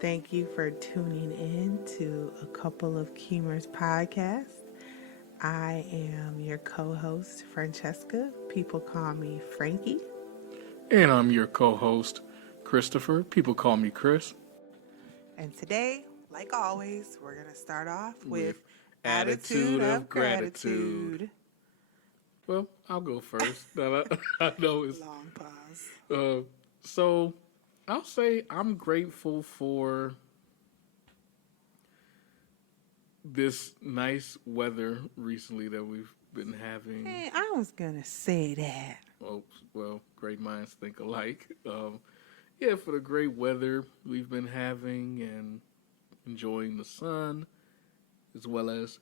Thank you for tuning in to a couple of Keemers podcasts. I am your co-host, Francesca. People call me Frankie. And I'm your co host, Christopher. People call me Chris. And today, like always, we're going to start off With with attitude attitude of of gratitude. gratitude. Well, I'll go first. I know it's. Long pause. Uh, so, I'll say I'm grateful for this nice weather recently that we've been having. Hey, I was going to say that. Oh, well, great minds think alike. Yeah, for the great weather we've been having and enjoying the sun, as well as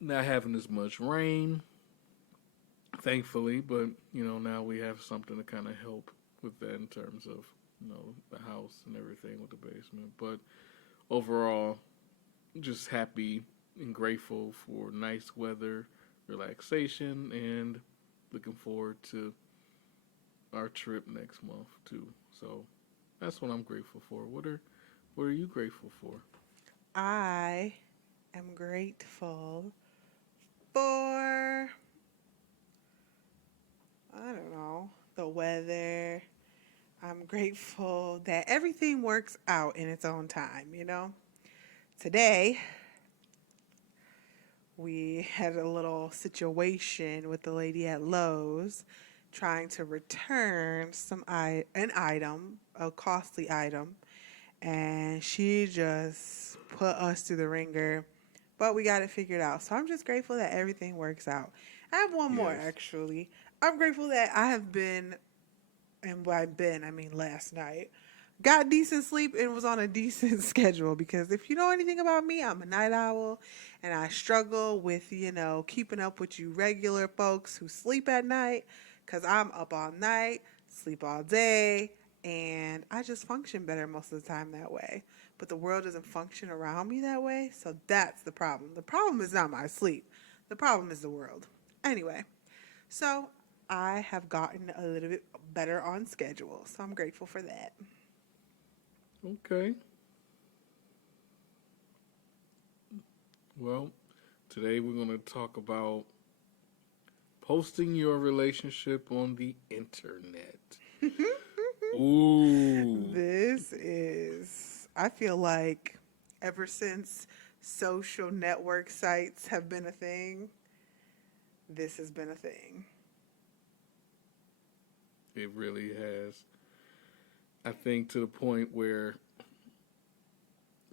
not having as much rain, thankfully. But now we have something to kind of help with that in terms of the house and everything with the basement. But overall, just happy and grateful for nice weather, relaxation, and looking forward to our trip next month too. So that's what I'm grateful for. What are you grateful for? I am grateful for, I don't know, the weather. I'm grateful that everything works out in its own time. Today, we had a little situation with the lady at Lowe's trying to return an item, a costly item, and she just put us through the ringer. But we got it figured out. So I'm just grateful that everything works out. I have one more Yes. actually. I'm grateful that I have been, and by been I mean last night, got decent sleep and was on a decent schedule, because if you know anything about me, I'm a night owl and I struggle with, keeping up with you regular folks who sleep at night, cuz I'm up all night, sleep all day, and I just function better most of the time that way. But the world doesn't function around me that way, so that's the problem. The problem is not my sleep. The problem is the world. Anyway, so I have gotten a little bit better on schedule, so I'm grateful for that. Okay. Well, today we're going to talk about posting your relationship on the internet. Ooh. I feel like ever since social network sites have been a thing, this has been a thing. It really has. I think to the point where,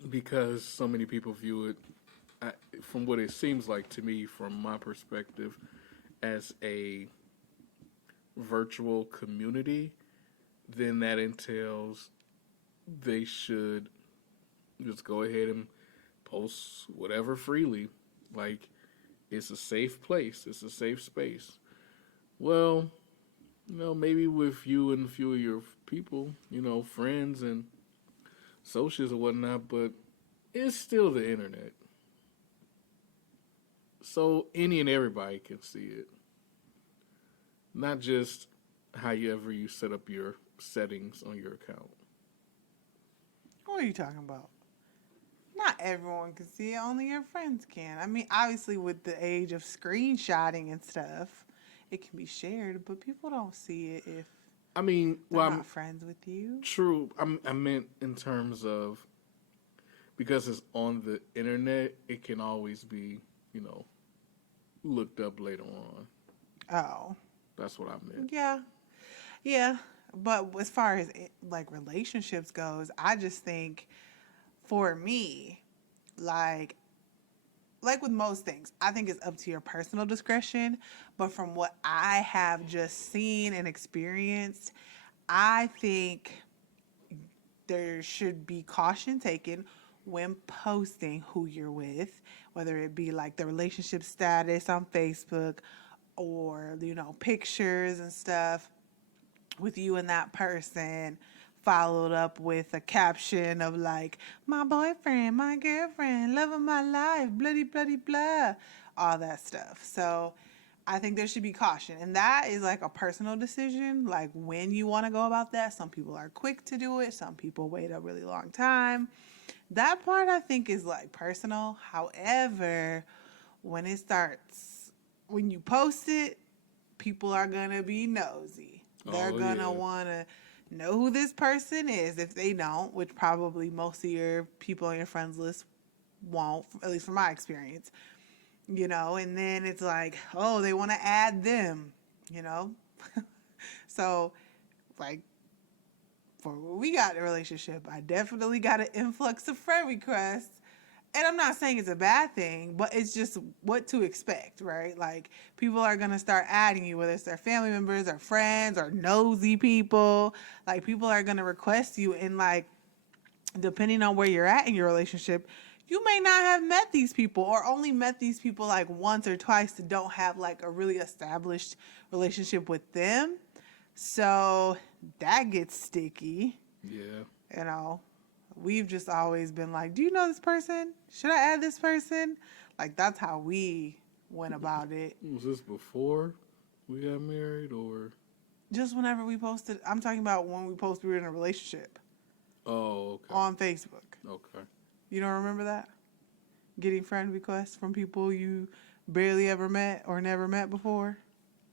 because so many people view it, from what it seems like to me, from my perspective, as a virtual community, then that entails they should just go ahead and post whatever freely. Like, it's a safe place, it's a safe space. Well, maybe with you and a few of your people, friends and socials or whatnot, but it's still the internet. So any and everybody can see it. Not just however you set up your settings on your account. What are you talking about? Not everyone can see it, only your friends can. I mean, obviously, with the age of screenshotting and stuff, it can be shared, but people don't see it if I mean, they're well, not friends with you. true. I meant in terms of, because it's on the internet, it can always be, you know, looked up later on. Oh, That's what I meant. yeah, yeah. But as far as like relationships goes, I just think for me, like with most things, I think it's up to your personal discretion. But from what I have just seen and experienced, I think there should be caution taken when posting who you're with, whether it be like the relationship status on Facebook or, pictures and stuff with you and that person, followed up with a caption of like, my boyfriend, my girlfriend, love of my life, bloody, bloody, blah, all that stuff. So I think there should be caution. And that is like a personal decision, like when you want to go about that. Some people are quick to do it, some people wait a really long time. That part I think is like personal. However, when it starts, when you post it, people are going to be nosy. They're Oh, going to yeah. want to know who this person is. If they don't, which probably most of your people on your friends list won't, at least from my experience, you know, and then it's like, oh, they want to add them, you know? So, like, for when we got in a relationship, I definitely got an influx of friend requests. And I'm not saying it's a bad thing, but it's just what to expect, right? Like, people are going to start adding you, whether it's their family members or friends or nosy people. Like, people are going to request you. And, like, depending on where you're at in your relationship, you may not have met these people or only met these people like once or twice that don't have like a really established relationship with them. So that gets sticky. Yeah. You know, we've just always been like, do you know this person? Should I add this person? Like, that's how we went about it. Was this before we got married or? Just whenever we posted, I'm talking about when we posted we were in a relationship Oh, okay. on Facebook. Okay. You don't remember that? Getting friend requests from people you barely ever met or never met before?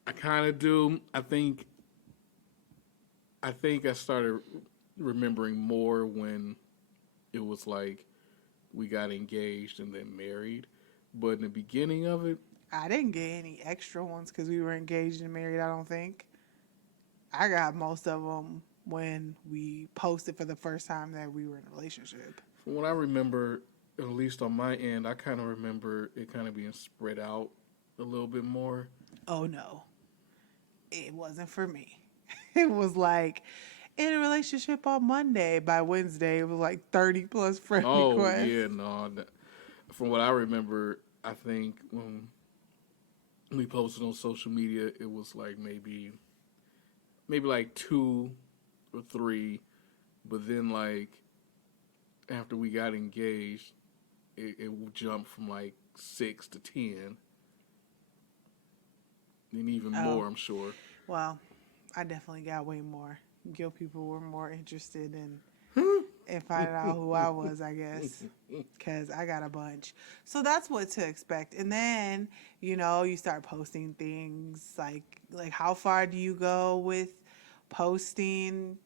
I kind of do. I think I started remembering more when it was like we got engaged and then married. But in the beginning of it, I didn't get any extra ones because we were engaged and married, I don't think. I got most of them when we posted for the first time that we were in a relationship. from what I remember, at least on my end, I kind of remember it kind of being spread out a little bit more. Oh no, it wasn't for me. It was like in a relationship on Monday. By Wednesday, it was like 30 plus friend Oh, requests. yeah, no. From what I remember, I think when we posted on social media, it was like maybe like 2 or 3, but then like after we got engaged, it jumped from like 6 to 10, and even more, I'm sure. Well, I definitely got way more. Gil people were more interested in finding out who I was, I guess, because I got a bunch. So that's what to expect. And then, you know, you start posting things like how far do you go with posting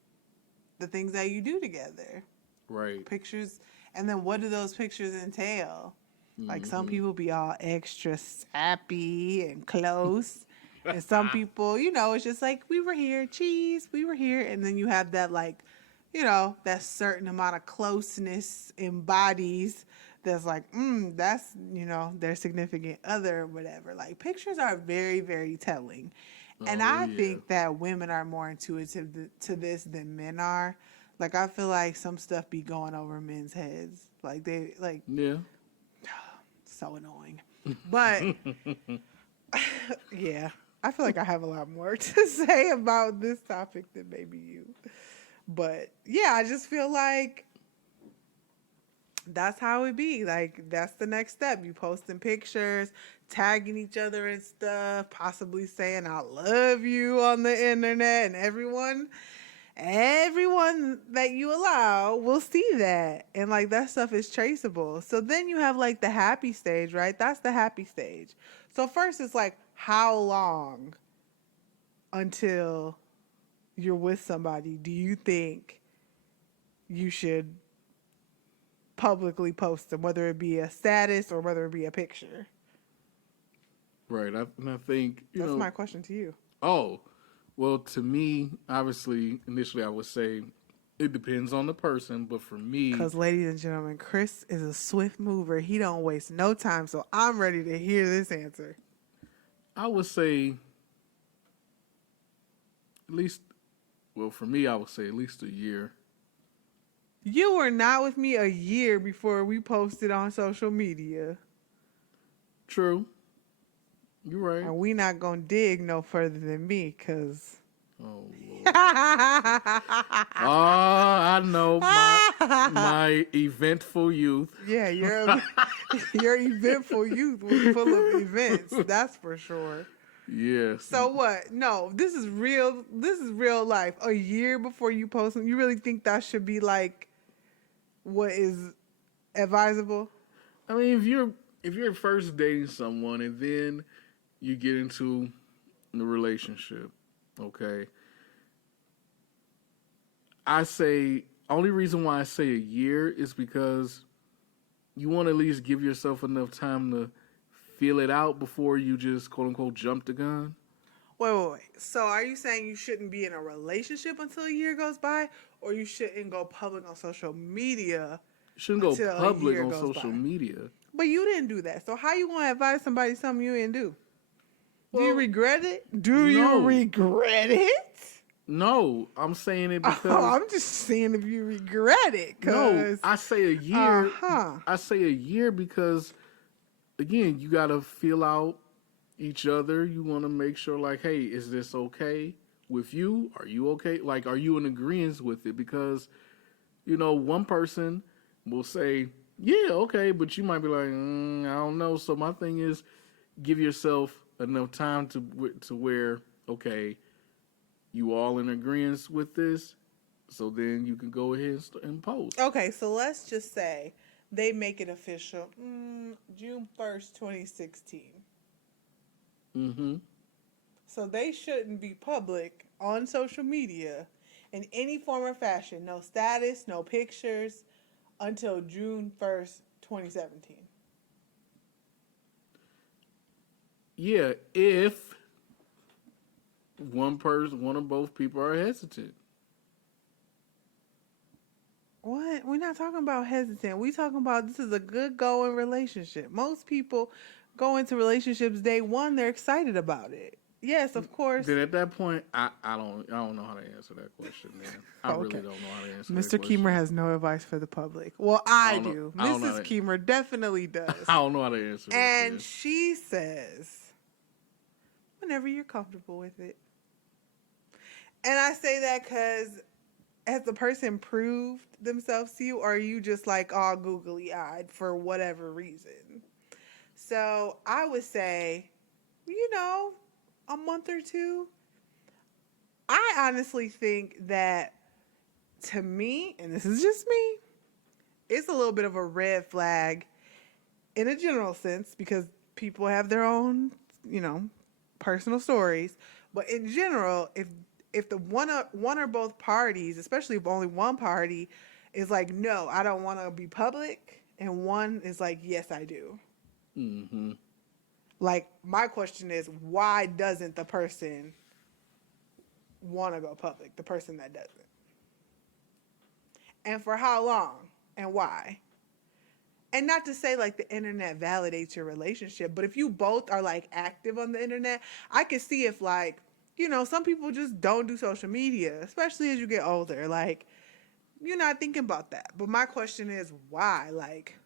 the things that you do together? Right. Pictures. And then what do those pictures entail? Like some Mm-hmm. people be all extra sappy and close. And some people, you know, it's just like, we were here, cheese, we were here. And then you have that, like, you know, that certain amount of closeness in bodies that's like, that's, you know, their significant other or whatever. Like, pictures are very, very telling. And Oh, I yeah. think that women are more intuitive to this than men are. Like, I feel like some stuff be going over men's heads. Like, they, like, Yeah. so annoying. But, yeah, I feel like I have a lot more to say about this topic than maybe you. But, yeah, I just feel like that's how it be. Like, that's the next step. You posting pictures, tagging each other and stuff, possibly saying I love you on the internet, and everyone that you allow will see that. And like that stuff is traceable. So then you have like the happy stage, right? That's the happy stage. So first it's like, how long until you're with somebody do you think you should publicly post them, whether it be a status or whether it be a picture? Right. And I think, That's my question to you. Oh, well, to me, obviously, initially I would say it depends on the person, but for me, Because, ladies and gentlemen, Chris is a swift mover. He don't waste no time, so I'm ready to hear this answer. I would say at least, well, for me, I would say at least a year. You were not with me a year before we posted on social media. True. You're right. And we not going to dig no further than me, because... Oh, Lord. I know my eventful youth. Yeah, your eventful youth was full of events. That's for sure. Yes. So what? No, this is real. This is real life. A year before you post them, you really think that should be like what is advisable? I mean, if you're first dating someone and then you get into the relationship, okay. I say only reason why I say a year is because you want to at least give yourself enough time to feel it out before you just quote unquote jump the gun. Wait. So are you saying you shouldn't be in a relationship until a year goes by, or you shouldn't go public on social media You shouldn't go until a public year on goes social by? media. But you didn't do that. So how you gonna advise somebody something you didn't do? Do you Well, regret it? Do you no. regret it? No, I'm saying it Oh, because I'm just saying if you regret it. no, Cause I say a year. uh-huh. I say a year because again, you got to feel out each other. You want to make sure, like, hey, is this okay with you? Are you okay? Like, are you in agreement with it? Because, one person will say, yeah, okay, but you might be like, I don't know. So my thing is, give yourself enough time to where, okay, you all in agreement with this. So then you can go ahead and post. Okay, so let's just say they make it official June 1st, 2016. Mm-hmm. So they shouldn't be public on social media in any form or fashion. No status, no pictures until June 1st, 2017. Yeah, if one or both people are hesitant. What? We're not talking about hesitant. We talking about this is a good going relationship. Most people go into relationships day one, they're excited about it. Yes, of course. Then at that point, I don't know how to answer that question, man. I really Okay. don't know how to answer Mr. that question. Keemer has no advice for the public. Well, I don't know- do. I don't know Mrs. that. Keemer definitely does. I don't know how to answer that. And man. she says, whenever you're comfortable with it. And I say that because has the person proved themselves to you, or are you just like all googly eyed for whatever reason? So I would say, a month or two. I honestly think that to me, and this is just me, it's a little bit of a red flag in a general sense because people have their own, personal stories. But in general, if the one or both parties, especially if only one party, is like, no, I don't want to be public, and one is like, yes, I do. Mm-hmm. Like, my question is, why doesn't the person want to go public? The person that doesn't. And for how long? And why? And not to say like the internet validates your relationship, but if you both are like active on the internet, I can see if like, some people just don't do social media, especially as you get older. Like, you're not thinking about that. But my question is, why? Like,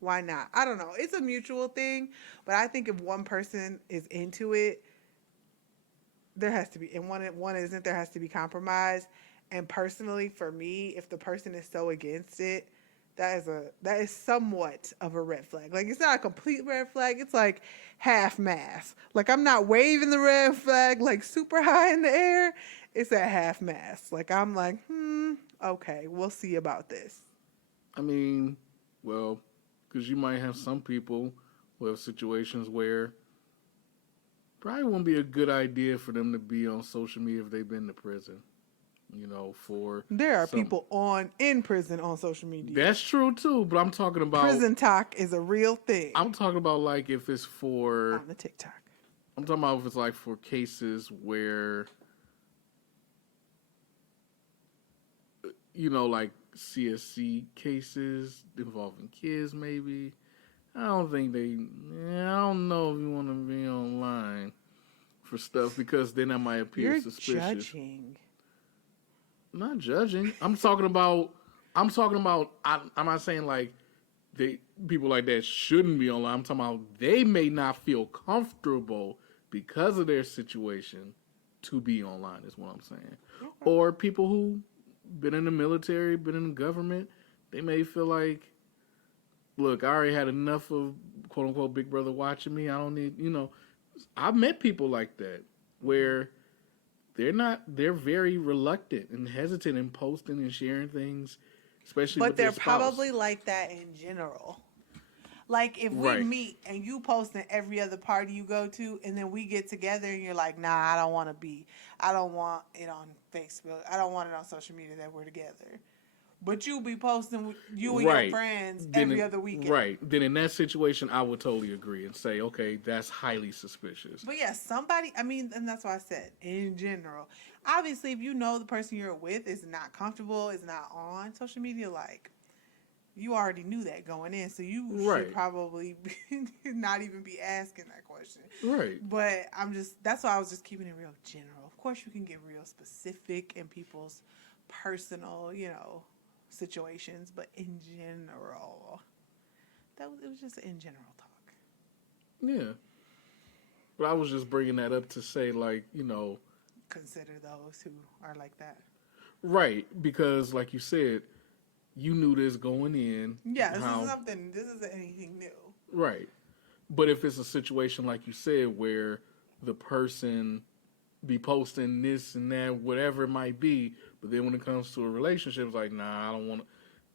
why not? I don't know. It's a mutual thing, but I think if one person is into it, there has to be, and one isn't, there has to be compromise. And personally, for me, if the person is so against it, that is somewhat of a red flag. Like, it's not a complete red flag. It's like half mast. Like, I'm not waving the red flag like super high in the air. It's at half mast. Like, I'm like, okay, we'll see about this. I mean, well, because you might have some people who have situations where probably won't be a good idea for them to be on social media if they've been to prison. There are people in prison on social media. That's true too, but I'm talking about prison talk is a real thing. I'm talking about like if it's for on the TikTok. I'm talking about if it's like for cases where like CSC cases involving kids maybe. I don't know if you want to be online for stuff because then that might appear You're suspicious. Judging. I'm not judging. I'm talking about. I'm not saying like people like that shouldn't be online. I'm talking about they may not feel comfortable because of their situation to be online. Is what I'm saying. Okay. Or people who been in the military, been in the government, they may feel like, look, I already had enough of quote unquote Big Brother watching me. I don't need I've met people like that where they're very reluctant and hesitant in posting and sharing things, especially But with their they're spouse. probably like that in general. Like if we Right. meet and you post in every other party you go to, and then we get together and you're like, nah, I don't want it on Facebook. I don't want it on social media that we're together. But you be posting with you and your Right. friends Then every in, other weekend. right. Then in that situation, I would totally agree and say, okay, that's highly suspicious. But yeah, somebody, I mean, and that's why I said in general. Obviously, if you know the person you're with is not comfortable, is not on social media, like, you already knew that going in, so you should Right. probably not even be asking that question. Right. But that's why I was just keeping it real general. Of course, you can get real specific in people's personal, situations, but in general, it was just in general talk. Yeah. But I was just bringing that up to say, like, Consider those who are like that. right, because like you said, you knew this going in. Yeah, this isn't anything new. Right. But if it's a situation like you said where the person be posting this and that, whatever it might be, but then when it comes to a relationship, it's like, nah, I don't want to.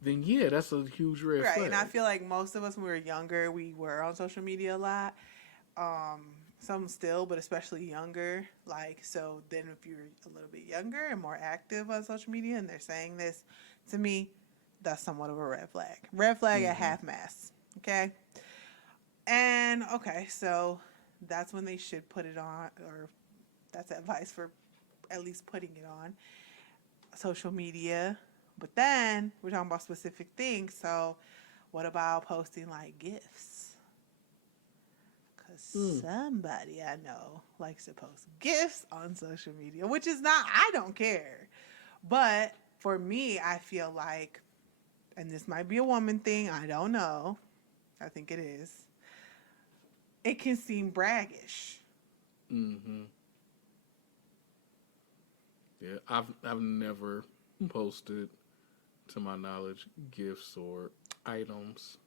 Then yeah, that's a huge red Right, flag. and I feel like most of us when we were younger, we were on social media a lot. Some still, but especially younger. Like, so then if you're a little bit younger and more active on social media and they're saying this, to me, that's somewhat of a red flag. Red flag at half mast. Okay? And, okay, so that's when they should put it on, or that's advice for at least putting it on social media. But then we're talking about specific things. So what about posting like gifts? Because somebody I know likes to post gifts on social media, which is not, I don't care. But for me, I feel like, and this might be a woman thing, I don't know. I think it is. It can seem braggish. Mm-hmm. Yeah, I've never posted, to my knowledge, gifts or items.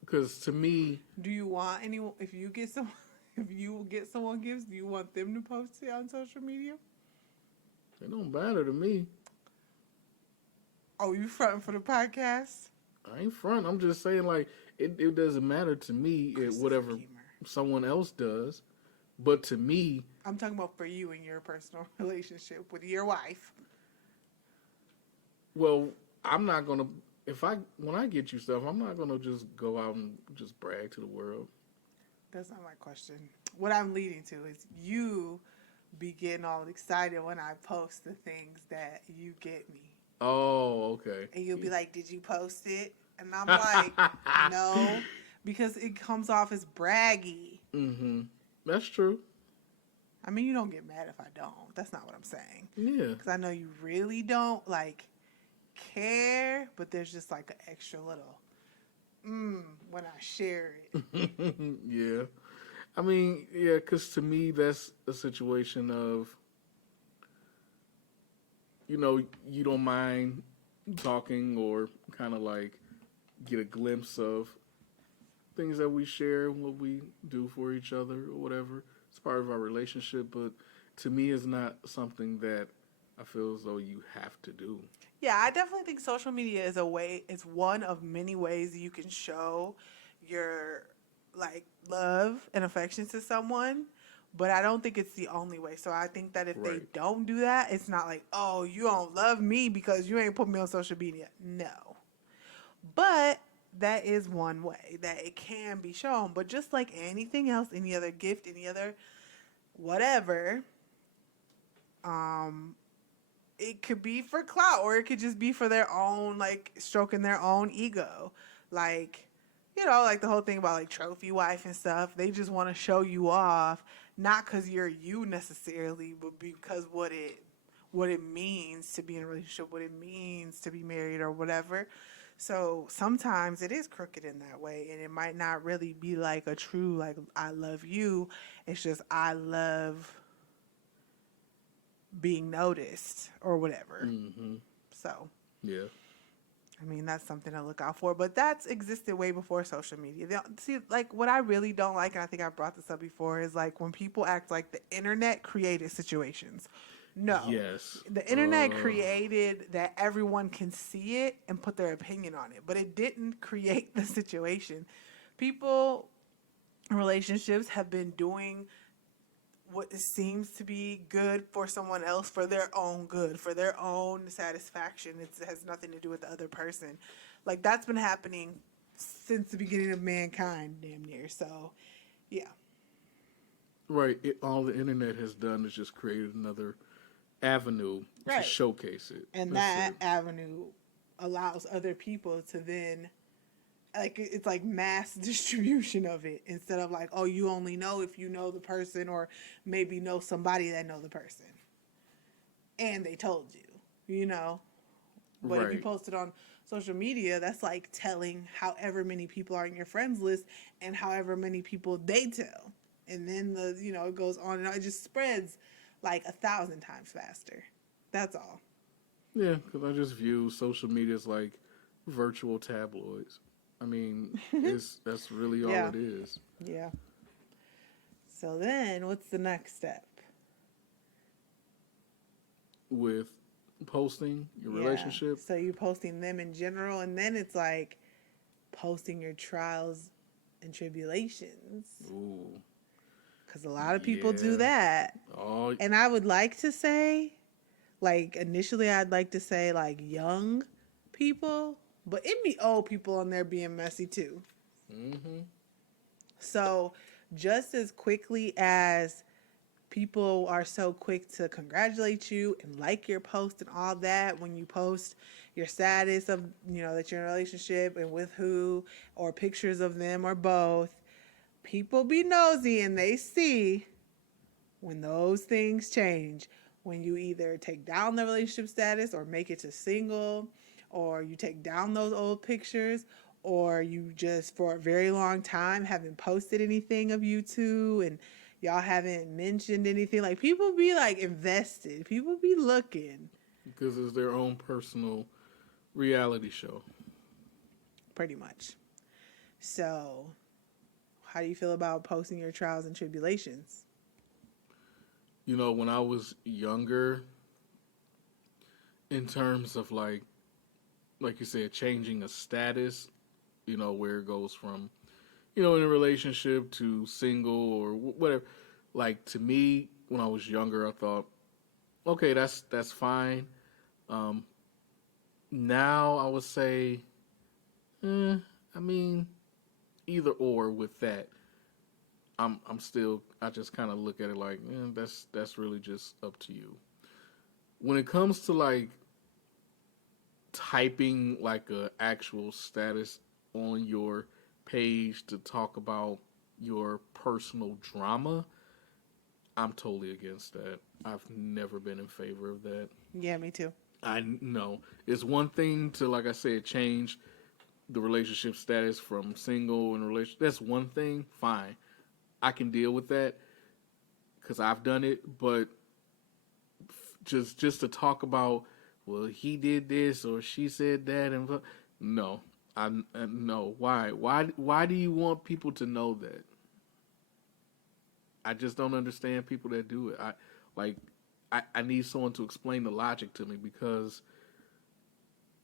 Because to me, Do you want anyone, if you get someone gifts, do you want them to post it on social media? it don't matter to me. Oh, you fronting for the podcast? I ain't front. I'm just saying, like, it doesn't matter to me whatever someone else does. But to me, I'm talking about for you and your personal relationship with your wife. well, I'm not gonna. When I get you stuff, I'm not gonna just go out and just brag to the world. That's not my question. What I'm leading to is you be getting all excited when I post the things that you get me. Oh, okay. And you'll be like, did you post it? And I'm like, no, because it comes off as braggy. Mm-hmm. That's true. I mean, you don't get mad if I don't. That's not what I'm saying. Yeah. Because I know you really don't, care, but there's just, an extra little, when I share it. Yeah. I mean, yeah, because to me, that's a situation of, you don't mind talking or kind of get a glimpse of things that we share, what we do for each other or whatever. It's part of our relationship, but to me, it's not something that I feel as though you have to do. Yeah, I definitely think social media is one of many ways you can show your love and affection to someone, but I don't think it's the only way. So I think that if they Right. don't do that, it's not like, oh, you don't love me because you ain't put me on social media. No. But that is one way that it can be shown. But just like anything else, any other gift, any other whatever, it could be for clout or it could just be for their own, stroking their own ego. The whole thing about trophy wife and stuff. They just want to show you off, not because you're you necessarily, but because what it means to be in a relationship, what it means to be married or whatever. So sometimes it is crooked in that way, and it might not really be a true I love you. It's just I love being noticed or whatever. Mm-hmm. So Yeah. I mean, that's something to look out for, but that's existed way before social media. See, like, what I really don't like, and I think I brought this up before, is like when people act like the internet created situations. No, Yes. the internet created that everyone can see it and put their opinion on it, but it didn't create the situation. People in relationships have been doing what seems to be good for someone else for their own good, for their own satisfaction. It has nothing to do with the other person. Like, that's been happening since the beginning of mankind, damn near. So, yeah. Right. All the internet has done is just created another avenue to Right. showcase it. And That's that it. avenue allows other people to then, like, it's like mass distribution of it instead of like, oh, you only know if you know the person or maybe know somebody that know the person and they told you, you know. But if you Right. post it on social media, that's like telling however many people are in your friends list and however many people they tell, and then it goes on and on. It just spreads like 1,000 times faster. That's all. Yeah, because I just view social media as like virtual tabloids. I mean, that's really all Yeah. it is. Yeah. So then, what's the next step? With posting your Yeah. relationship. So you posting them in general, and then it's like posting your trials and tribulations, Ooh. because a lot of people do Yeah. that. Oh, And I would like to say, like, initially, I'd like to say, like, young people, but it be old people on there being messy too. mm-hmm. So, just as quickly as people are so quick to congratulate you and like your post and all that, when you post your status of, that you're in a relationship and with who, or pictures of them or both, people be nosy and they see when those things change, when you either take down the relationship status or make it to single, or you take down those old pictures, or you just for a very long time haven't posted anything of you two and y'all haven't mentioned anything. Like, people be like invested, people be looking. Because it's their own personal reality show. Pretty much. So how do you feel about posting your trials and tribulations? You know, when I was younger, in terms of like you said, changing a status, where it goes from, in a relationship to single or whatever. Like, to me, when I was younger, I thought, okay, that's fine. Um, Now I would say, I mean, either or with that. I'm still. I just kind of look at it like, that's really just up to you. When it comes to like typing like a actual status on your page to talk about your personal drama, I'm totally against that. I've never been in favor of that. Yeah, me too. I know it's one thing to, like I said, change the relationship status from single and relationship. That's one thing. Fine, I can deal with that because I've done it. But just to talk about, well, he did this or she said that, and no, I no. Why do you want people to know that? I just don't understand people that do it. I need someone to explain the logic to me, because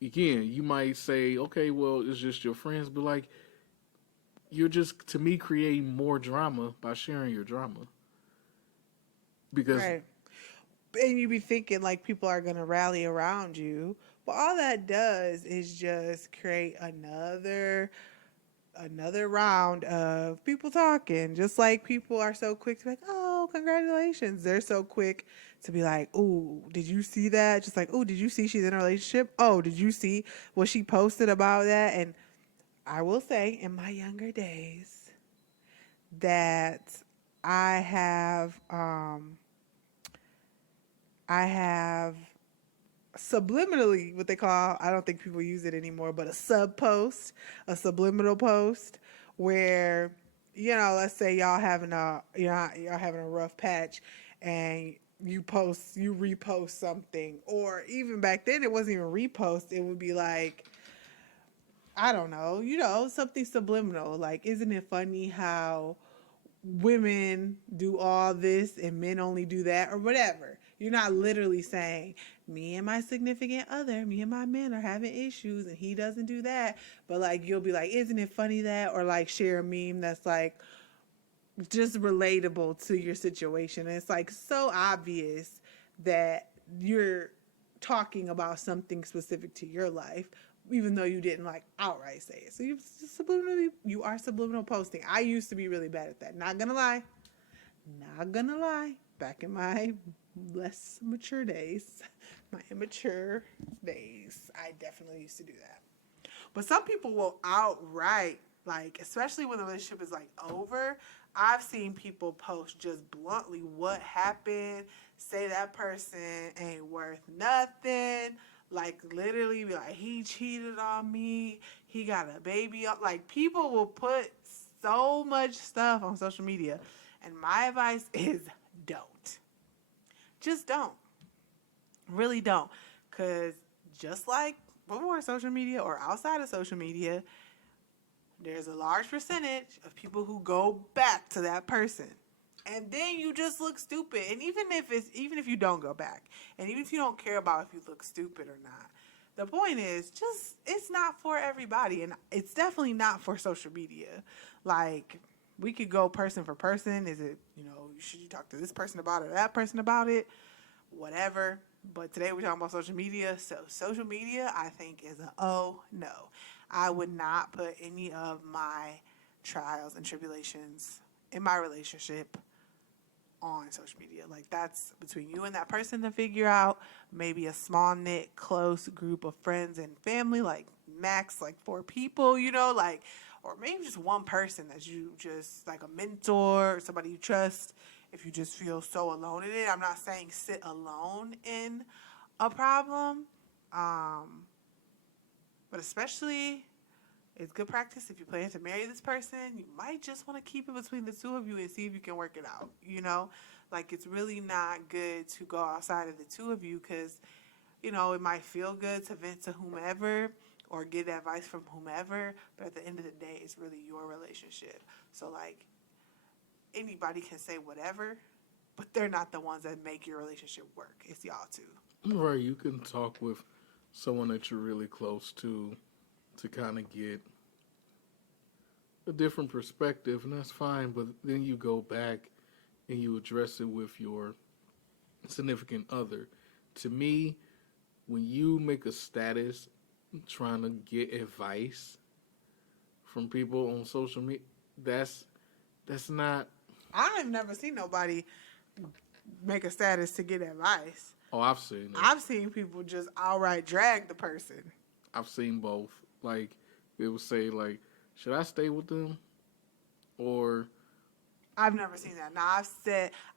again, you might say, okay, well, it's just your friends, but like, you're just, to me, creating more drama by sharing your drama. Because Right. And you be thinking like people are gonna rally around you, but all that does is just create another round of people talking. Just like people are so quick to be like, oh, congratulations. They're so quick to be like, oh, did you see that? Just like, oh, did you see she's in a relationship? Oh, did you see what she posted about that? And I will say, in my younger days, that I have I have subliminally, what they call, I don't think people use it anymore, but a sub post, a subliminal post, where, let's say y'all having a rough patch, and you repost something, or even back then it wasn't even repost, it would be like, I don't know, something subliminal. Like, isn't it funny how women do all this and men only do that or whatever? You're not literally saying, me and my significant other, me and my man are having issues and he doesn't do that. But like, you'll be like, isn't it funny that? Or like, share a meme that's like just relatable to your situation. And it's like so obvious that you're talking about something specific to your life, even though you didn't like outright say it. So you are subliminal posting. I used to be really bad at that. Not gonna lie. Not gonna lie. Back in my less mature days, my immature days, I definitely used to do that. But some people will outright, like, especially when the relationship is like over, I've seen people post just bluntly what happened, say that person ain't worth nothing, like literally be like, he cheated on me, he got a baby up. Like, people will put so much stuff on social media. And my advice is don't. Just don't. Really don't. Because just like before social media or outside of social media, there's a large percentage of people who go back to that person. And then you just look stupid. And even if you don't go back, and even if you don't care about if you look stupid or not, the point is just it's not for everybody, and it's definitely not for social media. Like, we could go person for person. Is it, should you talk to this person about it or that person about it? Whatever. But today we're talking about social media. So social media, I think, is no. I would not put any of my trials and tribulations in my relationship on social media. Like, that's between you and that person to figure out. Maybe a small knit, close group of friends and family, like max like 4 people, like, or maybe just one person that you just like a mentor or somebody you trust. If you just feel so alone in it, I'm not saying sit alone in a problem, but especially it's good practice if you plan to marry this person. You might just want to keep it between the two of you and see if you can work it out. Like, it's really not good to go outside of the two of you because, it might feel good to vent to whomever or get advice from whomever, but at the end of the day, it's really your relationship. So, like, anybody can say whatever, but they're not the ones that make your relationship work. It's y'all two. Right, you can talk with someone that you're really close to kind of get a different perspective, and that's fine, but then you go back and you address it with your significant other. To me, when you make a status trying to get advice from people on social media, that's not. I've never seen nobody make a status to get advice. Oh, I've seen it. I've seen people just outright drag the person. I've seen both. Like, they would say, like, should I stay with them? Or I've never seen that. Now,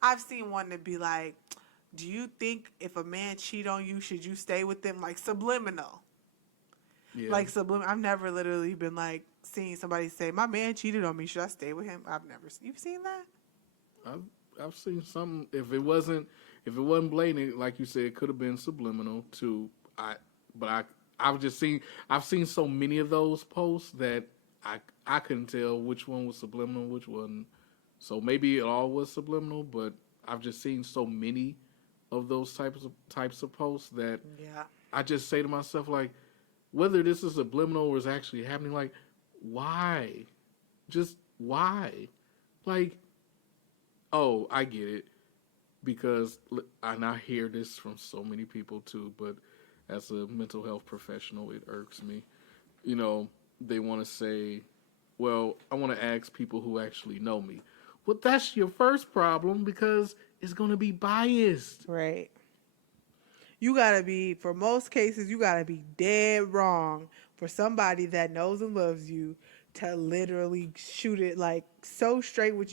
I've seen one to be like, do you think if a man cheat on you, should you stay with them? Like, subliminal. yeah. Like, subliminal. I've never literally been like seeing somebody say, my man cheated on me, should I stay with him? I've never seen. You've seen that? I've seen some. If it wasn't blatant, like you said, it could have been subliminal too. I've seen so many of those posts that I couldn't tell which one was subliminal, which wasn't. So maybe it all was subliminal, but I've just seen so many of those types of posts that I just say to myself, like, whether this is subliminal or is actually happening, like, why? Just why? Like, oh, I get it. Because, and I hear this from so many people too, but as a mental health professional, it irks me. They want to say, well, I want to ask people who actually know me. Well, that's your first problem because it's going to be biased. Right. You got to be, for most cases, you got to be dead wrong for somebody that knows and loves you to literally shoot it like so straight with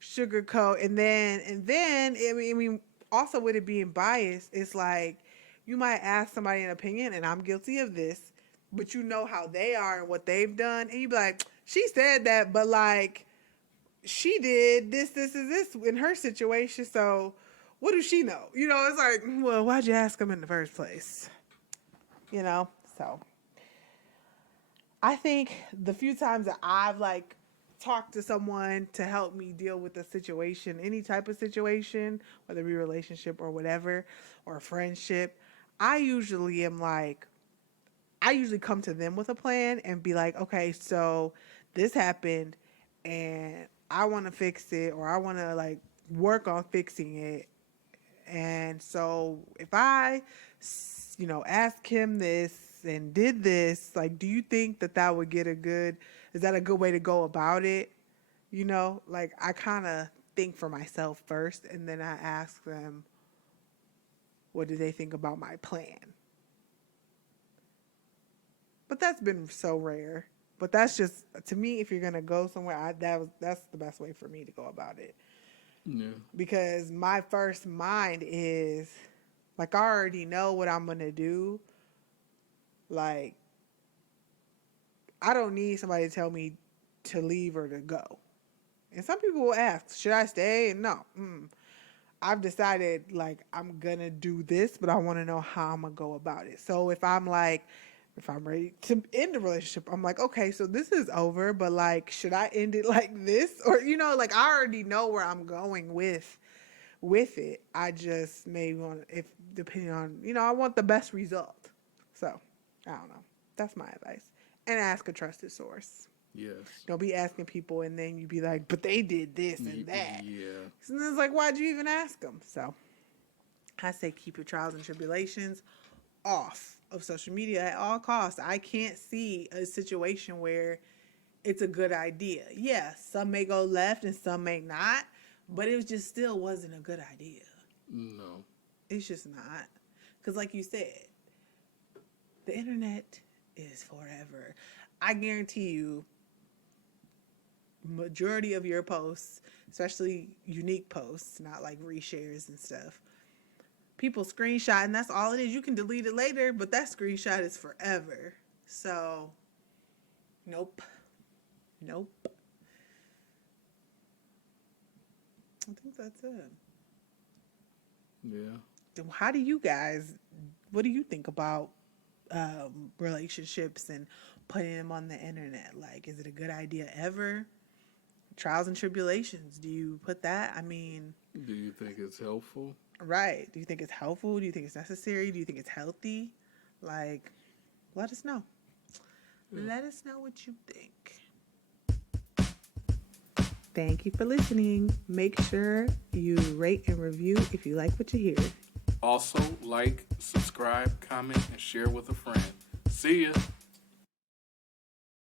sugarcoat. And then, I mean, also with it being biased, it's like you might ask somebody an opinion, and I'm guilty of this, but you know how they are and what they've done. And you be like, she said that, but like, she did this in her situation. So what does she know? It's like, well, why'd you ask him in the first place? So I think the few times that I've like talked to someone to help me deal with a situation, any type of situation, whether it be a relationship or whatever, or a friendship, I usually am like, I usually come to them with a plan and be like, okay, so this happened and I want to fix it, or I want to like work on fixing it. And so if I, ask him this and did this, like, do you think that that would get a good, is that a good way to go about it? Like I kind of think for myself first and then I ask them, what do they think about my plan? But that's been so rare. But that's just, to me, if you're going to go somewhere, that's the best way for me to go about it. Yeah. Because my first mind is like, I already know what I'm going to do. Like, I don't need somebody to tell me to leave or to go. And some people will ask, should I stay? And no. I've decided, like, I'm going to do this, but I want to know how I'm going to go about it. So if I'm ready to end the relationship, I'm like, okay, so this is over, but like, should I end it like this? Or, like I already know where I'm going with it. I just may want, if depending on, I want the best result. So I don't know. That's my advice. And ask a trusted source. Yes. Don't be asking people and then you be like, but they did this and that. Yeah. So then it's like, why'd you even ask them? So I say keep your trials and tribulations off of social media at all costs. I can't see a situation where it's a good idea. Yeah, some may go left and some may not, but it just still wasn't a good idea. No. It's just not. Because like you said, the internet is forever. I guarantee you, majority of your posts, especially unique posts, not like reshares and stuff, people screenshot and that's all it is. You can delete it later, but that screenshot is forever. So, nope. I think that's it. Yeah. How do you guys, what do you think about relationships and putting them on the internet? Like, is it a good idea ever? Trials and tribulations, do you put that? I mean, Do you think it's helpful? right. Do you think it's helpful? Do you think it's necessary? Do you think it's healthy? Like, let us know. Yeah. Let us know what you think. Thank you for listening. Make sure you rate and review if you like what you hear. Also, like, subscribe, comment, and share with a friend. See ya.